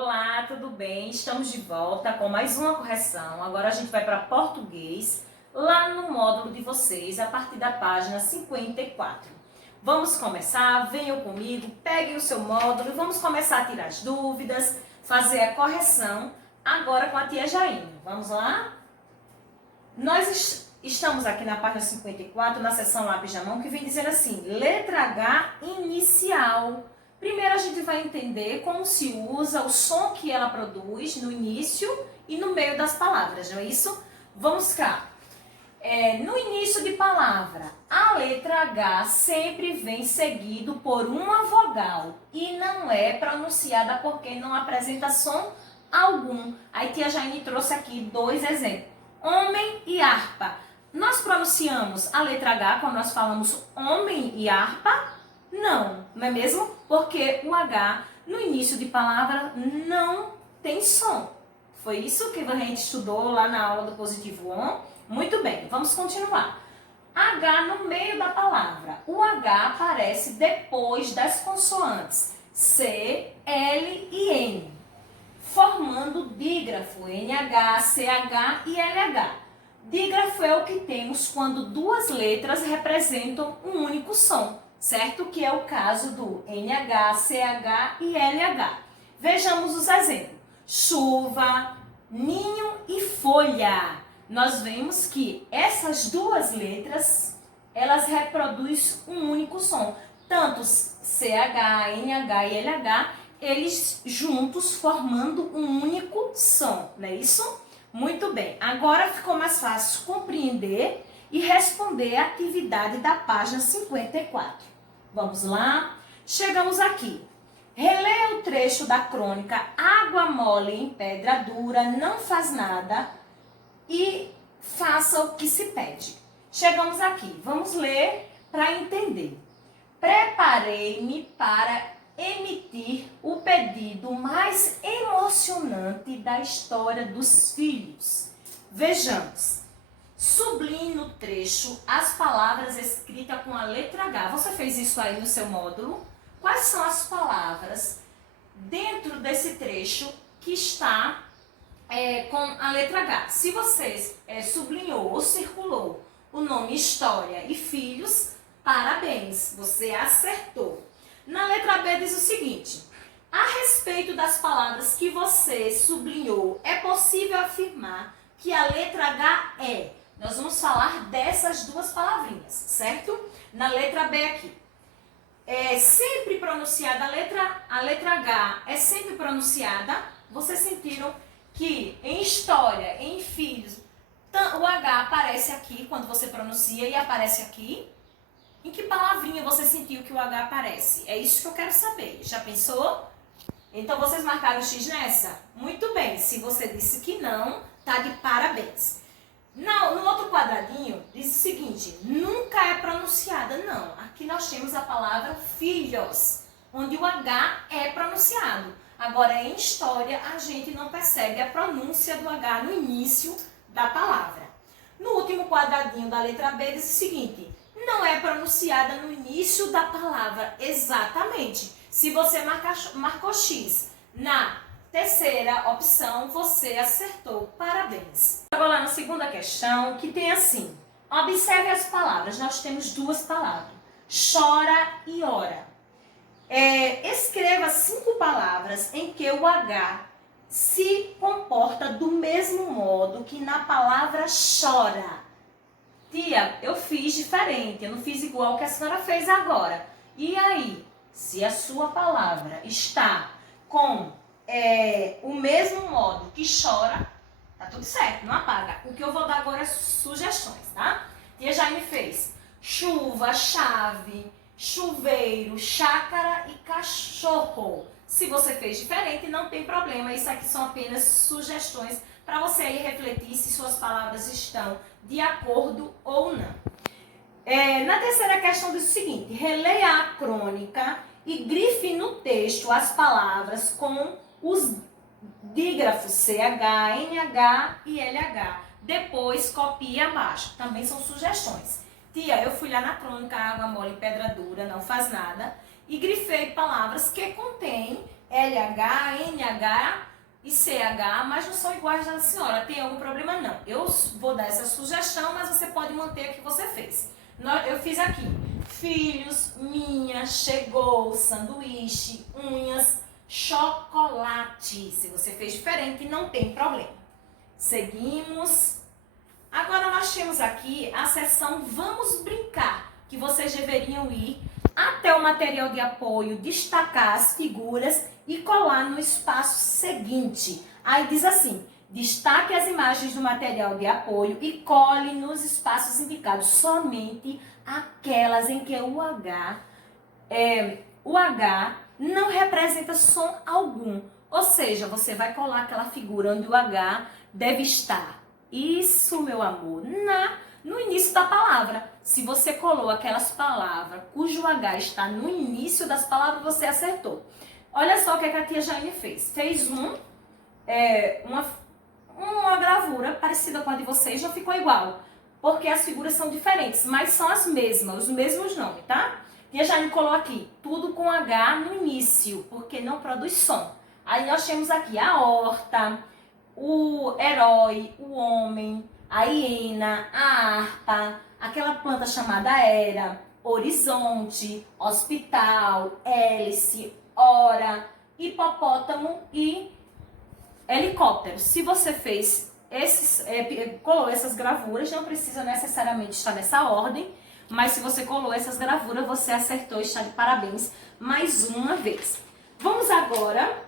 Olá, tudo bem? Estamos de volta com mais uma correção. Agora a gente vai para português, lá no módulo de vocês, a partir da página 54. Vamos começar? Venham comigo, peguem o seu módulo e vamos começar a tirar as dúvidas, fazer a correção agora com a tia Jaine. Vamos lá? Nós estamos aqui na página 54, na seção lápis na mão, que vem dizer assim, letra H inicial. Primeiro a gente vai entender como se usa o som que ela produz no início e no meio das palavras, não é isso? Vamos cá. No início de palavra, a letra H sempre vem seguido por uma vogal e não é pronunciada porque não apresenta som algum. Aí tia Jaine trouxe aqui dois exemplos. Homem e harpa. Nós pronunciamos a letra H quando nós falamos homem e harpa? Não é mesmo? Porque o H no início de palavra não tem som. Foi isso que a gente estudou lá na aula do positivo on? Muito bem, vamos continuar. H no meio da palavra. O H aparece depois das consoantes C, L e N, formando dígrafo, NH, CH e LH. Dígrafo é o que temos quando duas letras representam um único som, certo? Que é o caso do NH, CH e LH. Vejamos os exemplos. Chuva, ninho e folha. Nós vemos que essas duas letras, elas reproduzem um único som. Tanto CH, NH e LH, eles juntos formando um único som, não é isso? Muito bem, agora ficou mais fácil compreender e responder a atividade da página 54. Vamos lá? Chegamos aqui. Releia o trecho da crônica Água mole em pedra dura, não faz nada e faça o que se pede. Chegamos aqui, vamos ler para entender. Preparei-me para emitir o pedido mais emocionante da história dos filhos. Vejamos. Sublinhe no trecho as palavras escritas com a letra H. Você fez isso aí no seu módulo? Quais são as palavras dentro desse trecho que está com a letra H? Se você sublinhou ou circulou o nome História e Filhos, parabéns, você acertou. Na letra B diz o seguinte, a respeito das palavras que você sublinhou, é possível afirmar que a letra H é. Nós vamos falar dessas duas palavrinhas, certo? Na letra B aqui. É sempre pronunciada, a letra H é sempre pronunciada. Vocês sentiram que em história, em filhos, o H aparece aqui quando você pronuncia e aparece aqui? Em que palavrinha você sentiu que o H aparece? É isso que eu quero saber. Já pensou? Então vocês marcaram o X nessa? Muito bem. Se você disse que não, tá de parabéns. No outro quadradinho, diz o seguinte, nunca é pronunciada, não. Aqui nós temos a palavra filhos, onde o H é pronunciado. Agora, em história, a gente não percebe a pronúncia do H no início da palavra. No último quadradinho da letra B, diz o seguinte, não é pronunciada no início da palavra, exatamente. Se você marcou X na terceira opção, você acertou. Parabéns. Agora lá na segunda questão, que tem assim. Observe as palavras. Nós temos duas palavras. Chora e ora. Escreva 5 palavras em que o H se comporta do mesmo modo que na palavra chora. Tia, eu fiz diferente. Eu não fiz igual que a senhora fez agora. E aí, se a sua palavra está com o mesmo modo que chora, tá tudo certo, não apaga. O que eu vou dar agora é sugestões, tá? Tia Jaime fez chuva, chave, chuveiro, chácara e cachorro. Se você fez diferente, não tem problema. Isso aqui são apenas sugestões para você aí refletir se suas palavras estão de acordo ou não. Na terceira questão diz o seguinte, releia a crônica e grife no texto as palavras com os dígrafos CH, NH e LH. Depois copie abaixo. Também são sugestões. Tia, eu fui lá na crônica Água mole em pedra dura, não faz nada. E grifei palavras que contêm LH, NH e CH, mas não são iguais da senhora. Tem algum problema? Não. Eu vou dar essa sugestão, mas você pode manter a que você fez. Eu fiz aqui. Filhos, minha, chegou, sanduíche, unhas, chocolate. Se você fez diferente, não tem problema. Seguimos. Agora nós temos aqui a seção Vamos Brincar, que vocês deveriam ir até o material de apoio, destacar as figuras e colar no espaço seguinte. Aí diz assim: destaque as imagens do material de apoio e cole nos espaços indicados somente aquelas em que o H não representa som algum. Ou seja, você vai colar aquela figura onde o H deve estar. Isso, meu amor, no início da palavra. Se você colou aquelas palavras cujo H está no início das palavras, você acertou. Olha só o que a tia Jaine fez. Fez uma gravura parecida com a de vocês, já ficou igual. Porque as figuras são diferentes, mas são as mesmas, os mesmos nomes, tá? Tia Jaine colou aqui, tudo com H no início, porque não produz som. Aí nós temos aqui a horta, o herói, o homem, a hiena, a harpa, aquela planta chamada era, horizonte, hospital, hélice, hora, hipopótamo e helicóptero. Se você fez colou essas gravuras, não precisa necessariamente estar nessa ordem, mas se você colou essas gravuras, você acertou e está de parabéns mais uma vez. Vamos agora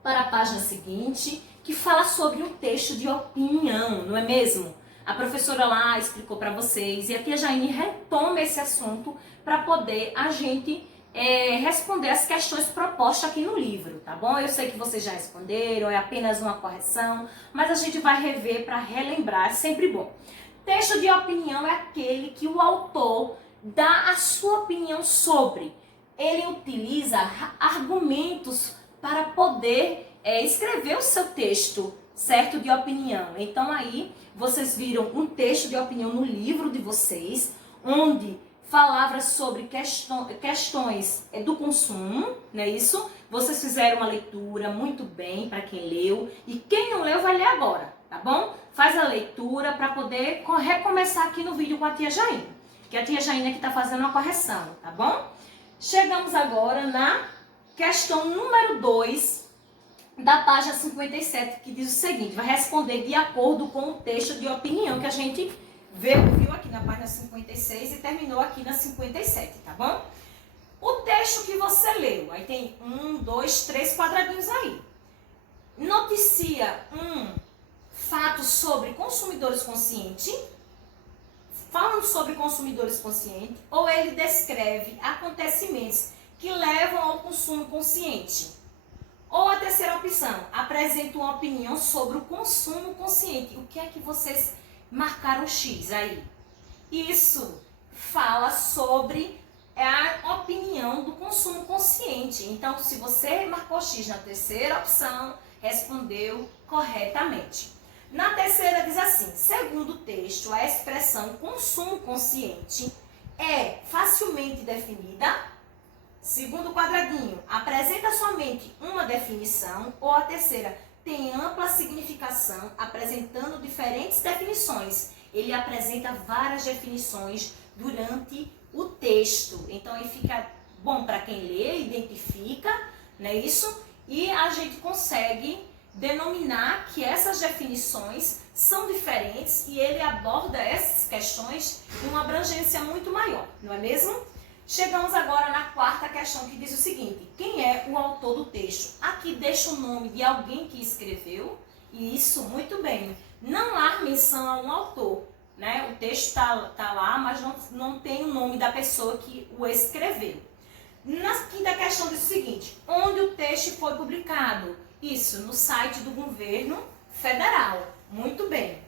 para a página seguinte, que fala sobre um texto de opinião, não é mesmo? A professora lá explicou para vocês e a tia Jaine retoma esse assunto para poder a gente responder as questões propostas aqui no livro, tá bom? Eu sei que vocês já responderam, é apenas uma correção, mas a gente vai rever para relembrar, é sempre bom. Texto de opinião é aquele que o autor dá a sua opinião sobre. Ele utiliza argumentos para poder escrever o seu texto, certo? De opinião. Então aí vocês viram um texto de opinião no livro de vocês, onde falava sobre questões do consumo, não é isso? Vocês fizeram uma leitura muito bem para quem leu, e quem não leu vai ler agora, tá bom? Faz a leitura para poder recomeçar aqui no vídeo com a tia Jaine, que a tia Jaine aqui está fazendo uma correção, tá bom? Chegamos agora na questão número 2 da página 57, que diz o seguinte: vai responder de acordo com o texto de opinião que a gente viu aqui na página 56 e terminou aqui na 57, tá bom? O texto que você leu, aí tem 1, 2, 3 quadradinhos aí. Noticia um fato sobre consumidores conscientes, falando sobre consumidores conscientes, ou ele descreve acontecimentos que levam ao consumo consciente. Ou a terceira opção, apresenta uma opinião sobre o consumo consciente. O que é que vocês marcaram X aí? Isso fala sobre a opinião do consumo consciente. Então, se você marcou X na terceira opção, respondeu corretamente. Na terceira diz assim: segundo o texto, a expressão consumo consciente é facilmente definida. Segundo quadradinho, apresenta somente uma definição. Ou a terceira, tem ampla significação, apresentando diferentes definições. Ele apresenta várias definições durante o texto. Então, aí fica bom para quem lê, identifica, não é isso? E a gente consegue denominar que essas definições são diferentes e ele aborda essas questões em uma abrangência muito maior, não é mesmo? Chegamos agora na quarta questão, que diz o seguinte: quem é o autor do texto? Aqui deixa o nome de alguém que escreveu, e isso, muito bem. Não há menção a um autor, né? O texto tá lá, mas não tem o nome da pessoa que o escreveu. Na quinta questão diz o seguinte: onde o texto foi publicado? Isso, no site do governo federal. Muito bem.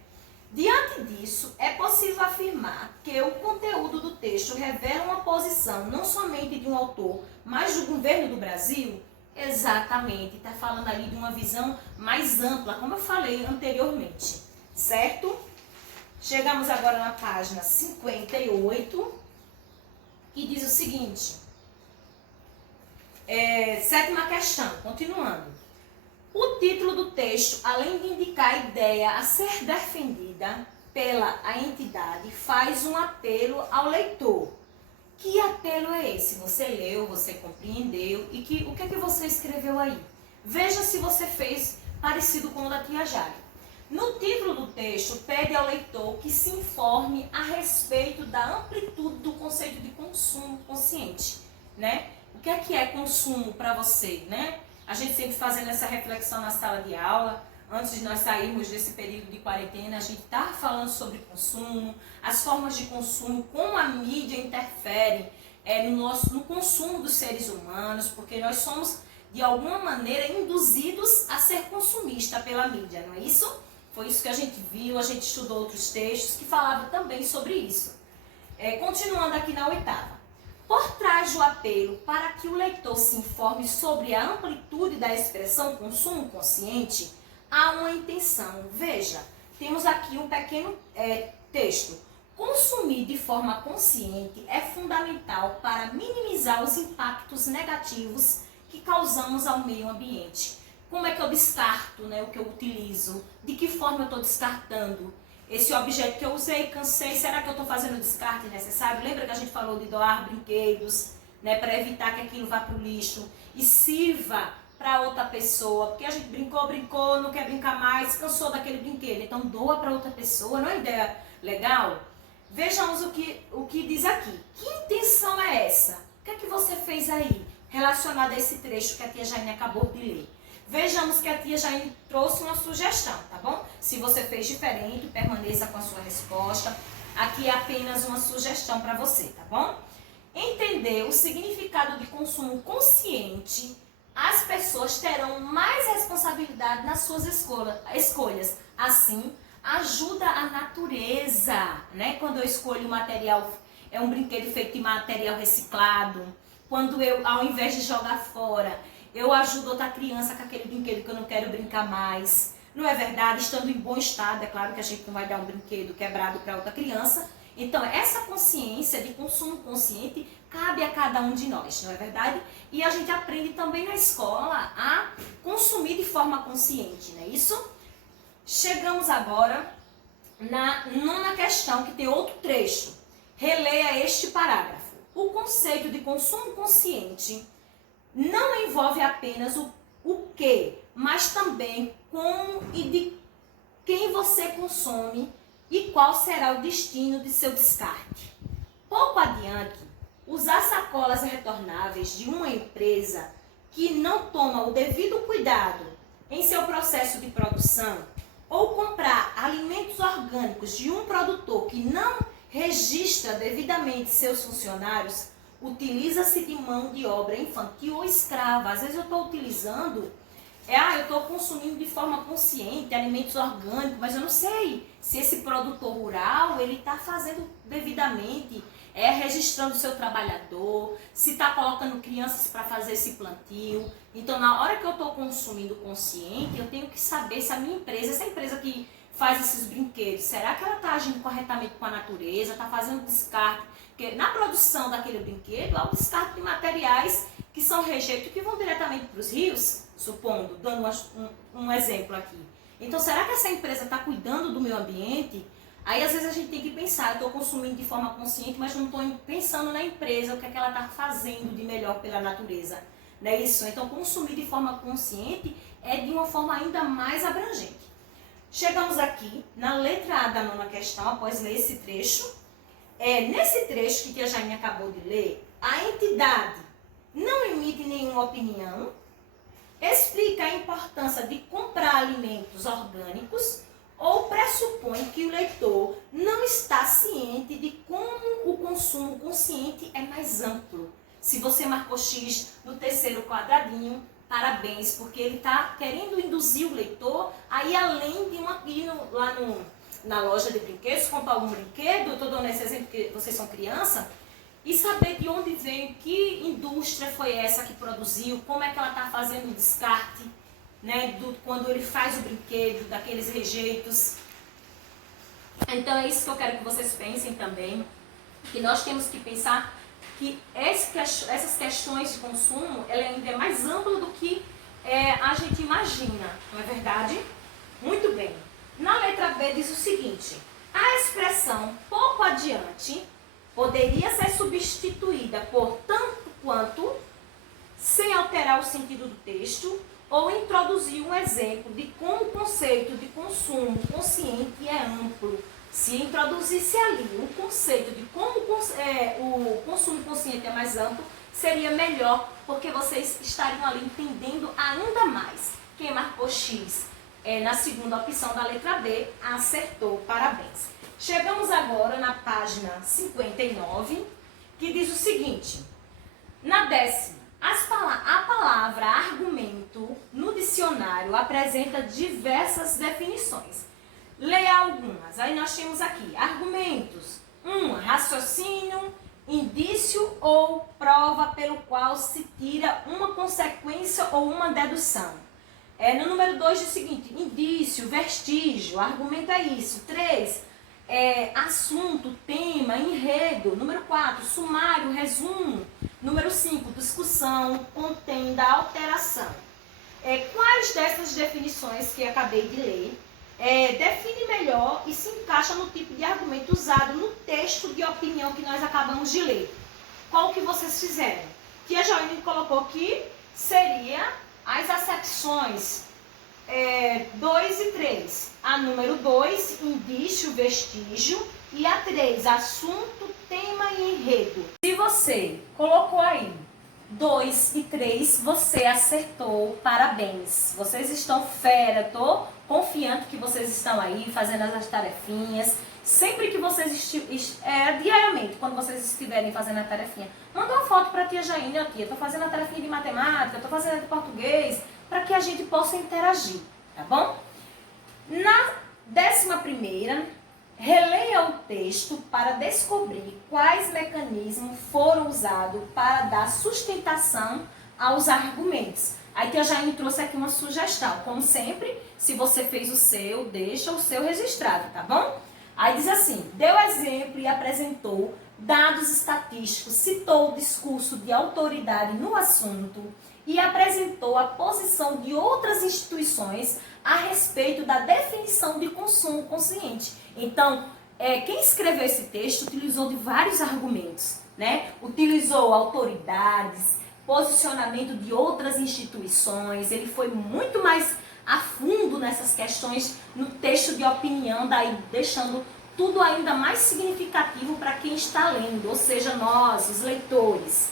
Diante disso, é possível afirmar que o conteúdo do texto revela uma posição não somente de um autor, mas do governo do Brasil? Exatamente, está falando ali de uma visão mais ampla, como eu falei anteriormente, certo? Chegamos agora na página 58, que diz o seguinte: Sétima questão, continuando. O título do texto, além de indicar a ideia a ser defendida pela a entidade, faz um apelo ao leitor. Que apelo é esse? Você leu, você compreendeu e o que é que você escreveu aí? Veja se você fez parecido com o da tia Jari. No título do texto, pede ao leitor que se informe a respeito da amplitude do conceito de consumo consciente, né? O que é consumo para você, né? A gente sempre fazendo essa reflexão na sala de aula, antes de nós sairmos desse período de quarentena, a gente está falando sobre consumo, as formas de consumo, como a mídia interfere no consumo dos seres humanos, porque nós somos, de alguma maneira, induzidos a ser consumista pela mídia, não é isso? Foi isso que a gente viu, a gente estudou outros textos que falavam também sobre isso. Continuando aqui na oitava. Por trás do apelo para que o leitor se informe sobre a amplitude da expressão consumo consciente, há uma intenção. Veja, temos aqui um pequeno texto. Consumir de forma consciente é fundamental para minimizar os impactos negativos que causamos ao meio ambiente. Como é que eu descarto, né, o que eu utilizo? De que forma eu estou descartando? Esse objeto que eu usei, cansei, será que eu estou fazendo o descarte necessário? Lembra que a gente falou de doar brinquedos, né, para evitar que aquilo vá para o lixo e sirva para outra pessoa? Porque a gente brincou, não quer brincar mais, cansou daquele brinquedo, então doa para outra pessoa, não é uma ideia legal? Vejamos o que diz aqui. Que intenção é essa? O que é que você fez aí, relacionado a esse trecho que a tia Jaine acabou de ler? Vejamos que a tia Jaine trouxe uma sugestão, tá bom? Se você fez diferente, permaneça com a sua resposta. Aqui é apenas uma sugestão para você, tá bom? Entender o significado de consumo consciente, as pessoas terão mais responsabilidade nas suas escolhas. Assim, ajuda a natureza, né? Quando eu escolho um material, um brinquedo feito de material reciclado, quando eu, ao invés de jogar fora, eu ajudo outra criança com aquele brinquedo que eu não quero brincar mais. Não é verdade? Estando em bom estado, é claro que a gente não vai dar um brinquedo quebrado para outra criança. Então, essa consciência de consumo consciente cabe a cada um de nós, não é verdade? E a gente aprende também na escola a consumir de forma consciente, não é isso? Chegamos agora na nona questão, que tem outro trecho. Releia este parágrafo. O conceito de consumo consciente não envolve apenas o que, mas também como e de quem você consome e qual será o destino de seu descarte. Pouco adiante, usar sacolas retornáveis de uma empresa que não toma o devido cuidado em seu processo de produção ou comprar alimentos orgânicos de um produtor que não registra devidamente seus funcionários, utiliza-se de mão de obra infantil ou escrava. Às vezes eu estou utilizando, eu estou consumindo de forma consciente alimentos orgânicos, mas eu não sei se esse produtor rural ele está fazendo devidamente, registrando o seu trabalhador, se está colocando crianças para fazer esse plantio. Então, na hora que eu estou consumindo consciente, eu tenho que saber se a minha empresa, essa empresa que faz esses brinquedos, será que ela está agindo corretamente com a natureza, está fazendo descarte? Porque na produção daquele brinquedo, há o descarte de materiais que são rejeitos que vão diretamente para os rios, supondo, dando um exemplo aqui. Então, será que essa empresa está cuidando do meio ambiente? Aí, às vezes, a gente tem que pensar, eu estou consumindo de forma consciente, mas não estou pensando na empresa, o que é que ela está fazendo de melhor pela natureza. Não é isso? Então, consumir de forma consciente é de uma forma ainda mais abrangente. Chegamos aqui na letra A da nona questão, após ler esse trecho. Nesse trecho que a Jaine acabou de ler, a entidade não emite nenhuma opinião, explica a importância de comprar alimentos orgânicos ou pressupõe que o leitor não está ciente de como o consumo consciente é mais amplo. Se você marcou X no terceiro quadradinho, parabéns, porque ele está querendo induzir o leitor a ir além de ir lá na loja de brinquedos, comprar algum brinquedo, eu estou dando esse exemplo porque vocês são criança, e saber de onde veio, que indústria foi essa que produziu, como é que ela está fazendo o descarte, né, quando ele faz o brinquedo, daqueles rejeitos. Então é isso que eu quero que vocês pensem também, que nós temos que pensar que essas questões de consumo, ela ainda é mais ampla do que a gente imagina, não é verdade? Muito bem. Na letra B diz o seguinte: a expressão pouco adiante poderia ser substituída por tanto quanto, sem alterar o sentido do texto, ou introduzir um exemplo de como o conceito de consumo consciente é amplo. Se introduzisse ali um conceito de como o consumo consciente é mais amplo, seria melhor, porque vocês estariam ali entendendo ainda mais. Quem marcou X na segunda opção da letra B, acertou, parabéns. Chegamos agora na página 59, que diz o seguinte: na décima, a palavra argumento no dicionário apresenta diversas definições. Leia algumas. Aí nós temos aqui argumentos: 1. Raciocínio, indício ou prova pelo qual se tira uma consequência ou uma dedução. No número 2 diz o seguinte: indício, vestígio, argumento é isso. 3. Assunto, tema, enredo. Número 4, sumário, resumo. Número 5, discussão, contenda, alteração. Quais dessas definições que acabei de ler define melhor e se encaixa no tipo de argumento usado no texto de opinião que nós acabamos de ler? Qual que vocês fizeram? Tia Joine colocou que seria as acepções 2 e 3. A número 2, indício, vestígio. E a 3, assunto, tema e enredo. Se você colocou aí 2 e 3, você acertou, parabéns. Vocês estão fera, tô confiante que vocês estão aí fazendo as tarefinhas. Sempre que vocês diariamente, quando vocês estiverem fazendo a tarefinha, manda uma foto para a tia Jaine: ó, tia, tô fazendo a tarefinha de matemática, tô fazendo a de português, para que a gente possa interagir, tá bom? Na 11ª, releia o texto para descobrir quais mecanismos foram usados para dar sustentação aos argumentos. Aí tia Jaine trouxe aqui uma sugestão. Como sempre, se você fez o seu, deixa o seu registrado, tá bom? Aí diz assim: deu exemplo e apresentou dados estatísticos, citou o discurso de autoridade no assunto e apresentou a posição de outras instituições a respeito da definição de consumo consciente. Então, quem escreveu esse texto utilizou de vários argumentos, né? Utilizou autoridades, posicionamento de outras instituições, ele foi muito mais a fundo nessas questões no texto de opinião, daí deixando tudo ainda mais significativo para quem está lendo, ou seja, nós, os leitores.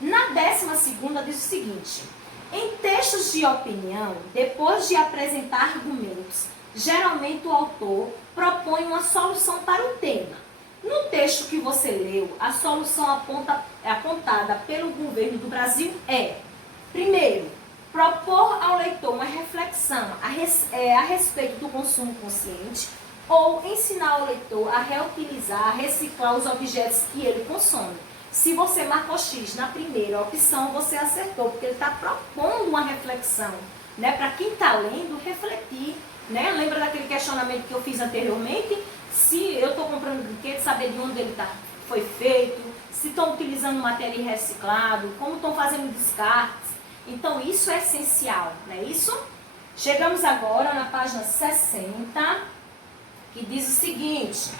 Na 12ª diz o seguinte: em textos de opinião, depois de apresentar argumentos, geralmente o autor propõe uma solução para o tema. No texto que você leu, a solução apontada pelo governo do Brasil é: primeiro, propor ao leitor uma reflexão a respeito do consumo consciente, ou ensinar o leitor a reutilizar, a reciclar os objetos que ele consome. Se você marcou X na primeira opção, você acertou, porque ele está propondo uma reflexão, né? Para quem está lendo, refletir, né? Lembra daquele questionamento que eu fiz anteriormente? Se eu estou comprando brinquedo, saber de onde ele foi feito, se estão utilizando material reciclado, como estão fazendo descartes. Então, isso é essencial, não é isso? Chegamos agora na página 60, que diz o seguinte: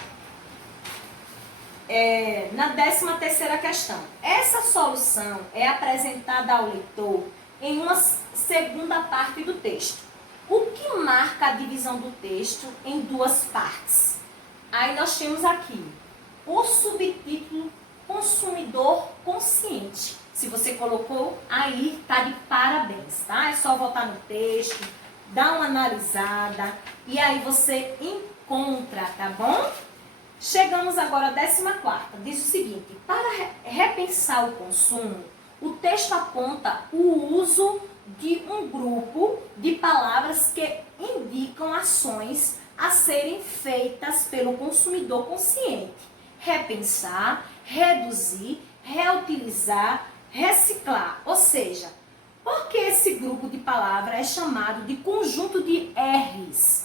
na 13ª questão, essa solução é apresentada ao leitor em uma segunda parte do texto. O que marca a divisão do texto em duas partes? Aí nós temos aqui o subtítulo consumidor consciente. Se você colocou, aí tá de parabéns, tá? É só voltar no texto, dar uma analisada e aí você encontra, tá bom? Chegamos agora à 14ª. Diz o seguinte: para repensar o consumo, o texto aponta o uso de um grupo de palavras que indicam ações a serem feitas pelo consumidor consciente: repensar, reduzir, reutilizar, reciclar. Ou seja, por que esse grupo de palavras é chamado de conjunto de R's?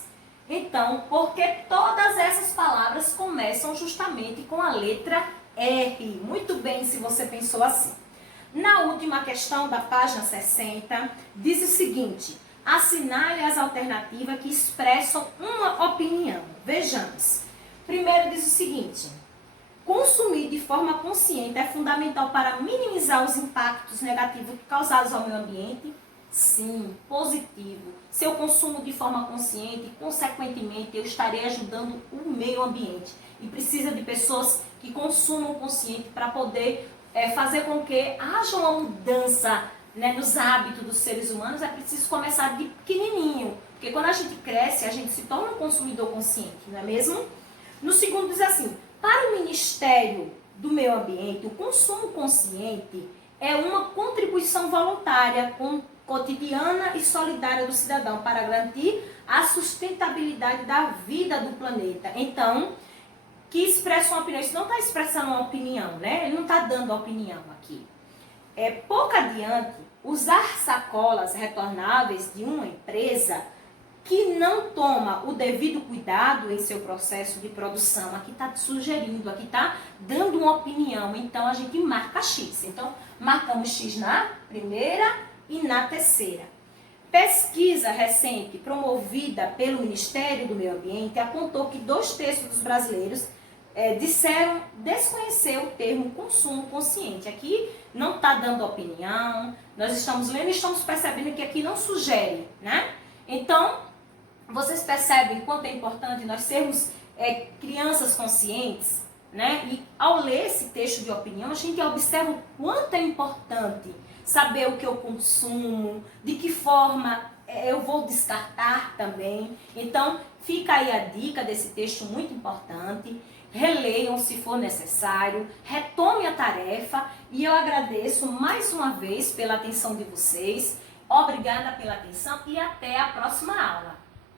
Então, porque todas essas palavras começam justamente com a letra erre. Muito bem se você pensou assim. Na última questão da página 60, diz o seguinte: assinale as alternativas que expressam uma opinião. Vejamos. Primeiro diz o seguinte: consumir de forma consciente é fundamental para minimizar os impactos negativos causados ao meio ambiente? Sim, positivo. Se eu consumo de forma consciente, consequentemente eu estarei ajudando o meio ambiente. E precisa de pessoas que consumam consciente para poder fazer com que haja uma mudança, né, nos hábitos dos seres humanos. É preciso começar de pequenininho, porque quando a gente cresce, a gente se torna um consumidor consciente, não é mesmo? No segundo diz assim: para o Ministério do Meio Ambiente, o consumo consciente é uma contribuição voluntária, cotidiana e solidária do cidadão para garantir a sustentabilidade da vida do planeta. Então, que expressa uma opinião. Isso não está expressando uma opinião, né? Ele não está dando opinião aqui. Pouco adiante, usar sacolas retornáveis de uma empresa que não toma o devido cuidado em seu processo de produção. Aqui está sugerindo, aqui está dando uma opinião. Então, a gente marca X. Então, marcamos X na primeira e na terceira. Pesquisa recente promovida pelo Ministério do Meio Ambiente apontou que 2/3 dos brasileiros disseram desconhecer o termo consumo consciente. Aqui não está dando opinião, nós estamos lendo e estamos percebendo que aqui não sugere, né? Então, vocês percebem quanto é importante nós sermos crianças conscientes, né? E ao ler esse texto de opinião, a gente observa o quanto é importante saber o que eu consumo, de que forma eu vou descartar também. Então, fica aí a dica desse texto muito importante. Releiam se for necessário, retome a tarefa e eu agradeço mais uma vez pela atenção de vocês. Obrigada pela atenção e até a próxima aula.